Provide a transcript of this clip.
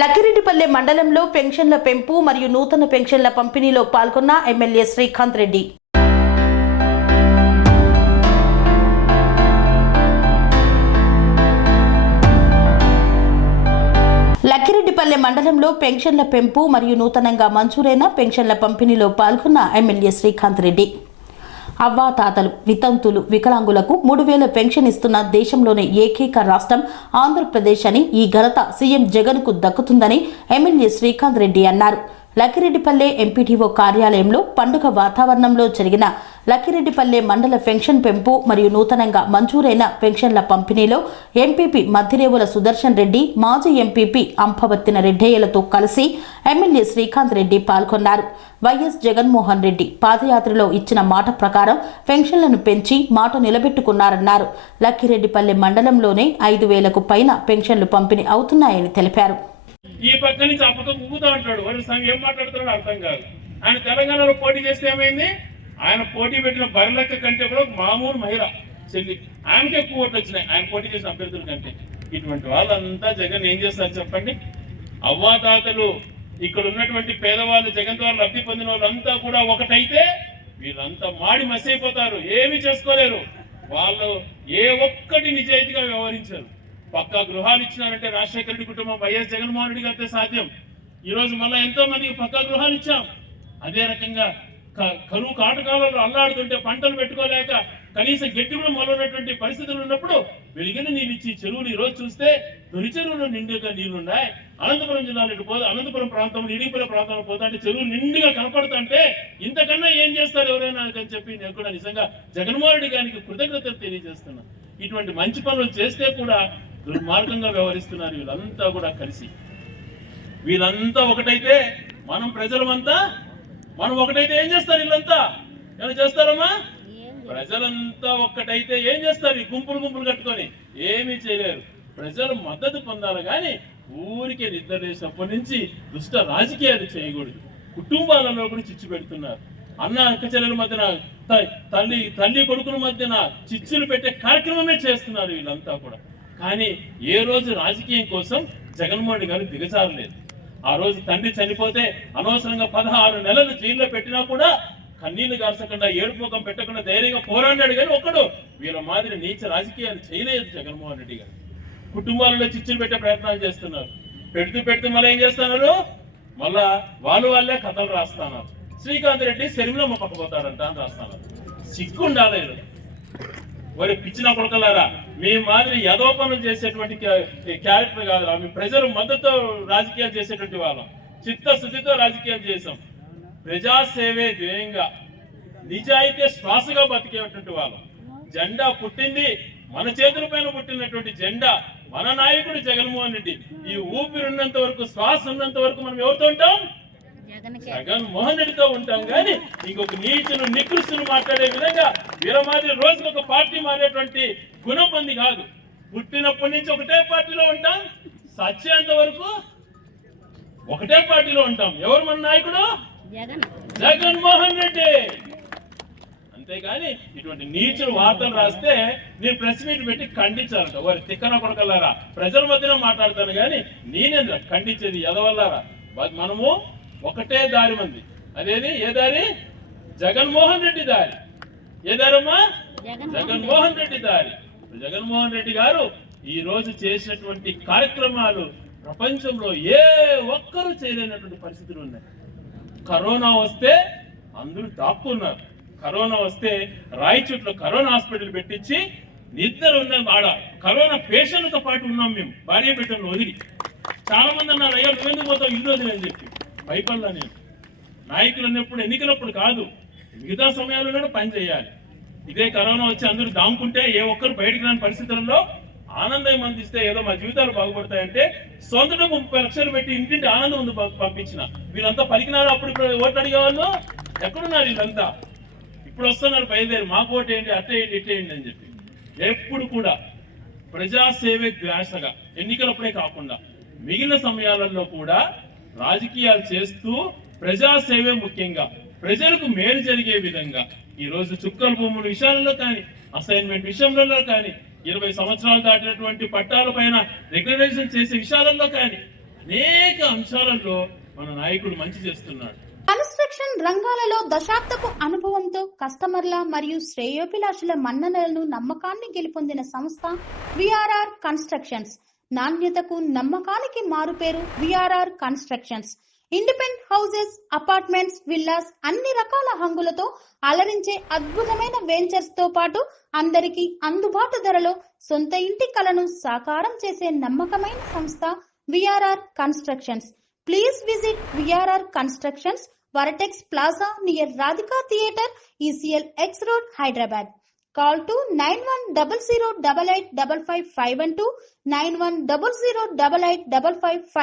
లక్కిరెడ్డిపల్లె మండలంలో పెన్షన్ల పెంపు మరియు నూతన పెన్షన్ల పంపిణీలో పాల్గొన్న ఎమ్మెల్యే శ్రీకాంత్ రెడ్డి. లక్కిరెడ్డిపల్లె మండలంలో పెన్షన్ల పెంపు మరియు నూతనంగా మంజూరైన పెన్షన్ల పంపిణీలో పాల్గొన్న ఎమ్మెల్యే శ్రీకాంత్ రెడ్డి. అవ్వాతాతలు, వితంతులు, వికలాంగులకు 3000 పెన్షన్ ఇస్తున్న దేశంలోనే ఏకైక రాష్ట్రం ఆంధ్రప్రదేశ్ అని ఈ ఘనత సీఎం జగన్కు దక్కుతుందని ఎమ్మెల్యే శ్రీకాంత్ రెడ్డి అన్నారు. లక్కిరెడ్డిపల్లె ఎంపీటీఓ కార్యాలయంలో పండుగ వాతావరణంలో జరిగిన లక్కిరెడ్డిపల్లె మండల పెన్షన్ పెంపు మరియు నూతనంగా మంజూరైన పెన్షన్ల పంపిణీలో ఎంపీపీ మద్దిరేవుల సుదర్శన్ రెడ్డి, మాజీ ఎంపీపీ అంపవర్తిన రెడ్డయ్యలతో కలిసి ఎమ్మెల్యే శ్రీకాంత్ రెడ్డి పాల్గొన్నారు. వైఎస్ జగన్మోహన్ రెడ్డి పాదయాత్రలో ఇచ్చిన మాట ప్రకారం పెన్షన్లను పెంచి మాట నిలబెట్టుకున్నారన్నారు. లక్కిరెడ్డిపల్లె మండలంలోనే 5000కు పైన పెన్షన్లు పంపిణీ అవుతున్నాయని తెలిపారు. ఈ పక్క నుంచి ఆ పక్క ఊగుతూ ఉంటాడు. వాడు ఏం మాట్లాడుతున్నాడు అర్థం కాదు. ఆయన తెలంగాణలో పోటీ చేస్తే ఏమైంది? ఆయన పోటీ పెట్టిన బర్లక్క కంటే కూడా మామూలు మహిళ చెల్లి, ఆయనకి ఎక్కువ ఓట్లు వచ్చినాయి ఆయన పోటీ చేసిన అభ్యర్థుల కంటే. ఇటువంటి వాళ్ళంతా జగన్ ఏం చేస్తారు చెప్పండి? అవ్వాతాతలు, ఇక్కడ ఉన్నటువంటి పేదవాళ్ళు, జగన్ ద్వారా లబ్ధి పొందిన వాళ్ళంతా కూడా ఒకటైతే వీళ్ళంతా మాడి మసైపోతారు, ఏమీ చేసుకోలేరు. వాళ్ళు ఏ ఒక్కటి నిజాయితీగా వ్యవహరించారు. పక్కా గృహాలు ఇచ్చినారంటే రాజశేఖర రెడ్డి కుటుంబం, వైఎస్ జగన్మోహన్ రెడ్డి గారితో సాధ్యం. ఈరోజు మళ్ళీ ఎంతో మందికి పక్కా గృహాలు ఇచ్చాం. అదే రకంగా కరువు కాటకాలలో అల్లాడుతుంటే పంటలు పెట్టుకోలేక కనీసం గట్టి కూడా మొదలైనటువంటి పరిస్థితులు ఉన్నప్పుడు వెలిగిన నీళ్ళు ఇచ్చి చెరువులు ఈరోజు చూస్తే తొలి చెరువులు నిండుగా నీళ్లున్నాయి. అనంతపురం జిల్లాలో అనంతపురం ప్రాంతంలో ఇడిగిపోయిన ప్రాంతంలో పోతుంటే చెరువులు నిండుగా కనపడుతుంటే ఇంతకన్నా ఏం చేస్తారు ఎవరైనా అని చెప్పి నేను కూడా నిజంగా జగన్మోహన్ రెడ్డి గారికి కృతజ్ఞతలు తెలియజేస్తున్నా. ఇటువంటి మంచి పనులు చేస్తే కూడా దుర్మార్గంగా వ్యవహరిస్తున్నారు వీళ్ళంతా కూడా కలిసి. వీళ్ళంతా ఒకటైతే మనం ప్రజలమంతా మనం ఒకటైతే ఏం చేస్తారు? వీళ్ళంతా ఏమైనా చేస్తారమ్మా? ప్రజలంతా ఒక్కటైతే ఏం చేస్తారు? ఈ గుంపులు గుంపులు కట్టుకొని ఏమీ చేయలేరు. ప్రజలు మద్దతు పొందాలి కానీ ఊరికే నిద్ర లేచినప్పటి నుంచి దుష్ట రాజకీయాలు చేయకూడదు. కుటుంబాలలో కూడా చిచ్చు పెడుతున్నారు. అన్న అక్క చెల్లెల మధ్యన, తల్లి కొడుకుల మధ్యన చిచ్చులు పెట్టే కార్యక్రమమే చేస్తున్నారు వీళ్ళంతా కూడా. కానీ ఏ రోజు రాజకీయం కోసం జగన్మోహన్ రెడ్డి గారు దిగజారలేదు. ఆ రోజు తండ్రి చనిపోతే అనవసరంగా 16 నెలలు జైల్లో పెట్టినా కూడా కన్నీళ్లు గార్చకుండా, ఏడుపుముఖం పెట్టకుండా ధైర్యంగా పోరాడాడు. కానీ ఒక్కడు వీళ్ళ మాదిరి నీచ రాజకీయాలు చేయలేదు జగన్మోహన్ రెడ్డి గారు. కుటుంబాలలో చిచ్చులు పెట్టే ప్రయత్నాలు చేస్తున్నారు. పెడుతూ మళ్ళీ ఏం చేస్తున్నారు? మళ్ళా వాళ్ళే కథలు రాస్తున్నారు. శ్రీకాంత్ రెడ్డి శరీరంలో పక్కపోతారంట అని రాస్తున్నారు. సిగ్గుండాలి. వారి పిచ్చిన కొడుకలారా, మీ మాదిరి యదోపనులు చేసేటువంటి క్యారెక్టర్ కాదురా. మీ ప్రజలు మద్దతు రాజకీయాలు చేసేటువంటి వాళ్ళం, చిత్తశుద్ధితో రాజకీయాలు చేసాం. ప్రజాసేవే ధ్యేయంగా నిజాయితీ శ్వాసగా బతికేటువంటి వాళ్ళం. జెండా పుట్టింది మన చేతుల పైన పుట్టినటువంటి జెండా మన నాయకుడు జగన్మోహన్ రెడ్డి. ఈ ఊపిరి ఉన్నంత వరకు, శ్వాస ఉన్నంత వరకు మనం ఎవరితో ఉంటాం? జగన్మోహన్ రెడ్డితో ఉంటాం. కానీ ఇంకొక నీచులు నికృష్టులు మాట్లాడే విధంగా వీళ్ళ మాదిరి రోజుకు ఒక పార్టీ మారేటువంటి గుణం పొంది కాదు. పుట్టినప్పటి నుంచి ఒకటే పార్టీలో ఉంటాం, సచ్చేంత వరకు ఒకటే పార్టీలో ఉంటాం. ఎవరు మన నాయకుడు? జగన్మోహన్ రెడ్డి. అంతేగాని ఇటువంటి నీచులు వార్తలు రాస్తే నేను ప్రెస్ మీట్ పెట్టి ఖండించాలంట. వారి తిక్కన కొడకల్లారా, ప్రజల మధ్యన మాట్లాడతాను కానీ నేనేంద్ర ఖండించేది ఎదవల్లారా. మనము ఒకటే దారి మంది. అదేది ఏ దారి? జగన్మోహన్ రెడ్డి దారి. ఏ దారమ్మా? జగన్మోహన్ రెడ్డి దారి. జగన్మోహన్ రెడ్డి గారు ఈ రోజు చేసినటువంటి కార్యక్రమాలు ప్రపంచంలో ఏ ఒక్కరూ చేయలేనటువంటి పరిస్థితులు ఉన్నాయి. కరోనా వస్తే అందరూ దాక్కున్నారు. కరోనా వస్తే రాయచోట్లో కరోనా హాస్పిటల్ పెట్టించి నిద్ర ఉన్నాం. ఆడ కరోనా పేషెంట్లతో పాటు ఉన్నాం మేము, భార్య బిడ్డలను వదిలి. చాలా మంది అన్నారు, అయ్యా నువ్వెందుకు పోతావు ఇల్లు వదిలి అని చెప్పి. భయపడలా నేను. నాయకులు అన్నప్పుడు, ఎన్నికలప్పుడు కాదు, మిగతా సమయాల్లో పని చేయాలి. ఇదే కరోనా వచ్చి అందరూ దాముకుంటే ఏ ఒక్కరు బయటకు రాని పరిస్థితుల్లో ఆనందం అందిస్తే ఏదో మా జీవితాలు బాగుపడతాయంటే సొంతగా 30 లక్షలు పెట్టి ఇంటింటి ఆనందం ఉంది పంపించిన వీళ్ళంతా పలికినారు. అప్పుడు ఓట్లు అడిగేవాళ్ళు ఎక్కడున్నారు? వీళ్ళంతా ఇప్పుడు వస్తున్నారు బయలుదేరి, మాకు ఓటు ఏంటి, అట్టేయండి ఇట్టేయండి అని చెప్పి. ఎప్పుడు కూడా ప్రజాసేవే ధ్యాసగా, ఎన్నికలప్పుడే కాకుండా మిగిలిన సమయాలలో కూడా రాజకీయాలు చేస్తూ ప్రజాసేవే ముఖ్యంగా ప్రజలకు మేలు జరిగే విధంగా ఈ రోజు చుక్కల భూముల విషయాలలో కానీ, అసైన్మెంట్ విషయంలో కానీ, 20 సంవత్సరాలు దాటినటువంటి పట్టాల పైన రెగ్యులరైజేషన్ చేసే విషయాలలో కానీ అనేక అంశాలలో మన నాయకుడు మంచి చేస్తున్నాడు. కన్స్ట్రక్షన్ రంగాలలో దశాబ్దపు అనుభవంతో కస్టమర్ల మరియు శ్రేయోభిలాషుల మన్ననలను నమ్మకాన్ని గెలుపొందిన సంస్థ విఆర్ఆర్ కన్స్ట్రక్షన్స్. నాణ్యతకు నమ్మకానికి మారుపేరు VRR constructions. Independent houses, apartments, villas అన్ని రకాల హంగులతో అలరించే అద్భుతమైన వెంచర్స్ తో పాటు అందరికీ అందుబాటు ధరలో సొంత ఇంటి కలను సాకారం చేసే నమ్మకమైన సంస్థ VRR constructions. Please visit VRR Constructions, Varatex Plaza near Radhika Theatre, ECL X Road, Hyderabad. Call to 9100885551 9100885559.